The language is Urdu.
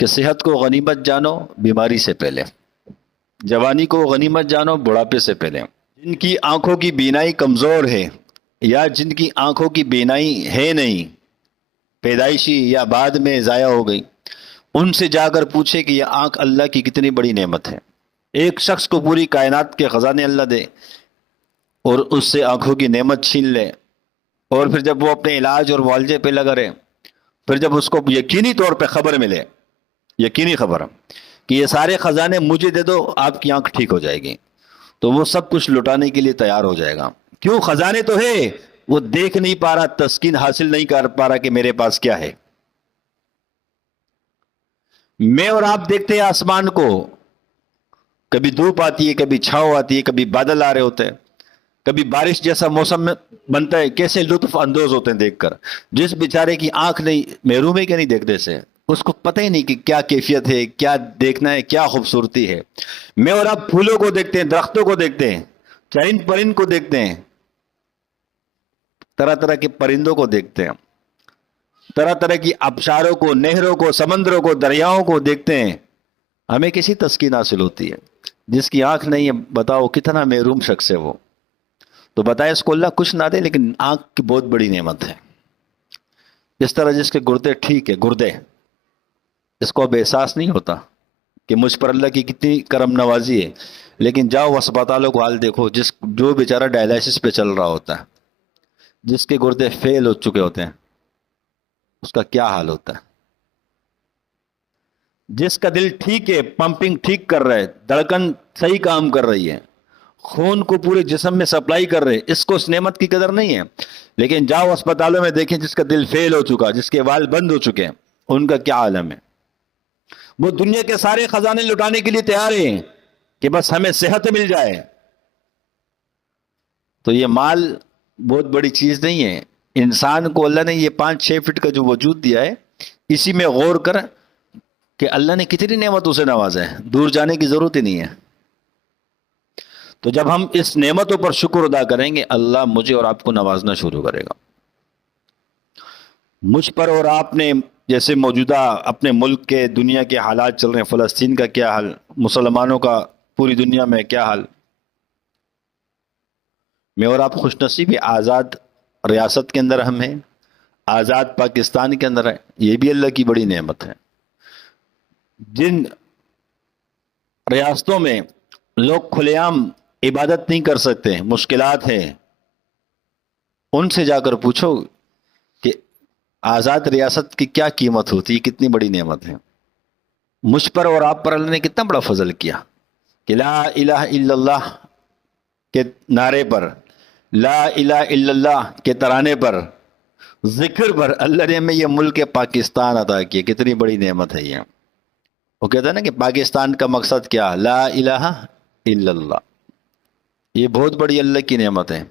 کہ صحت کو غنیمت جانو بیماری سے پہلے، جوانی کو غنیمت جانو بڑھاپے سے پہلے۔ جن کی آنکھوں کی بینائی کمزور ہے یا جن کی آنکھوں کی بینائی ہے نہیں، پیدائشی یا بعد میں ضائع ہو گئی، ان سے جا کر پوچھے کہ یہ آنکھ اللہ کی کتنی بڑی نعمت ہے۔ ایک شخص کو پوری کائنات کے خزانے اللہ دے اور اس سے آنکھوں کی نعمت چھین لے، اور پھر جب وہ اپنے علاج اور معالجے پہ لگا رہے، پھر جب اس کو یقینی طور پہ خبر ملے، یقینی خبر کہ یہ سارے خزانے مجھے دے دو آپ کی آنکھ ٹھیک ہو جائے گی، تو وہ سب کچھ لٹانے کے لیے تیار ہو جائے گا۔ کیوں؟ خزانے تو ہے، وہ دیکھ نہیں پا رہا، تسکین حاصل نہیں کر پا رہا کہ میرے پاس کیا ہے۔ میں اور آپ دیکھتے ہیں آسمان کو، کبھی دھوپ آتی ہے، کبھی چھاؤں آتی ہے، کبھی بادل آ رہے ہوتے ہیں، کبھی بارش جیسا موسم میں بنتا ہے، کیسے لطف اندوز ہوتے ہیں دیکھ کر۔ جس بیچارے کی آنکھ نہیں، محروم ہے کہ نہیں دیکھنے سے، اس کو پتہ ہی نہیں کہ کیا کیفیت ہے، کیا دیکھنا ہے، کیا خوبصورتی ہے۔ میں اور آپ پھولوں کو دیکھتے ہیں، درختوں کو دیکھتے ہیں، چرند پرند کو دیکھتے ہیں، طرح طرح کے پرندوں کو دیکھتے ہیں، طرح طرح کی آبشاروں کو، نہروں کو، سمندروں کو، دریاؤں کو دیکھتے ہیں، ہمیں کسی تسکین حاصل ہوتی ہے۔ جس کی آنکھ نہیں ہے، بتاؤ کتنا محروم شخص ہے وہ۔ تو بتائے اس کو اللہ کچھ نہ دے، لیکن آنکھ کی بہت بڑی نعمت ہے۔ اس طرح جس کے گردے ٹھیک ہے، گردے، اس کو اب احساس نہیں ہوتا کہ مجھ پر اللہ کی کتنی کرم نوازی ہے، لیکن جاؤ اسپتالوں کو حال دیکھو، جو بیچارہ ڈائلائسس پہ چل رہا ہوتا ہے، جس کے گردے فیل ہو چکے ہوتے ہیں، اس کا کیا حال ہوتا ہے۔ جس کا دل ٹھیک ہے، پمپنگ ٹھیک کر رہا ہے، دھڑکن صحیح کام کر رہی ہے، خون کو پورے جسم میں سپلائی کر رہے، اس کو اس نعمت کی قدر نہیں ہے۔ لیکن جاؤ اسپتالوں میں دیکھیں، جس کا دل فیل ہو چکا، جس کے وال بند ہو چکے ہیں، ان کا کیا عالم ہے۔ وہ دنیا کے سارے خزانے لٹانے کے لیے تیار ہیں کہ بس ہمیں صحت مل جائے۔ تو یہ مال بہت بڑی چیز نہیں ہے۔ انسان کو اللہ نے یہ 5-6 فٹ کا جو وجود دیا ہے، اسی میں غور کر کہ اللہ نے کتنی نعمت اسے نوازا ہے، دور جانے کی ضرورت ہی نہیں ہے۔ تو جب ہم اس نعمتوں پر شکر ادا کریں گے، اللہ مجھے اور آپ کو نوازنا شروع کرے گا۔ مجھ پر اور آپ نے، جیسے موجودہ اپنے ملک کے، دنیا کے حالات چل رہے ہیں، فلسطین کا کیا حال، مسلمانوں کا پوری دنیا میں کیا حال۔ میں اور آپ خوش نصیب ہیں، آزاد ریاست کے اندر ہم ہیں، آزاد پاکستان کے اندر ہے، یہ بھی اللہ کی بڑی نعمت ہے۔ جن ریاستوں میں لوگ کھلے عام عبادت نہیں کر سکتے، مشکلات ہیں، ان سے جا کر پوچھو کہ آزاد ریاست کی کیا قیمت ہوتی ہے، کتنی بڑی نعمت ہے۔ مجھ پر اور آپ پر اللہ نے کتنا بڑا فضل کیا کہ لا الہ الا اللہ کے نعرے پر، لا الہ الا اللہ کے ترانے پر، ذکر پر اللہ نے ہمیں یہ ملک پاکستان عطا کیا۔ کتنی بڑی نعمت ہے یہ۔ وہ کہتا ہے نا کہ پاکستان کا مقصد کیا، لا الہ الا اللہ، یہ بہت بڑی اللہ کی نعمت ہے۔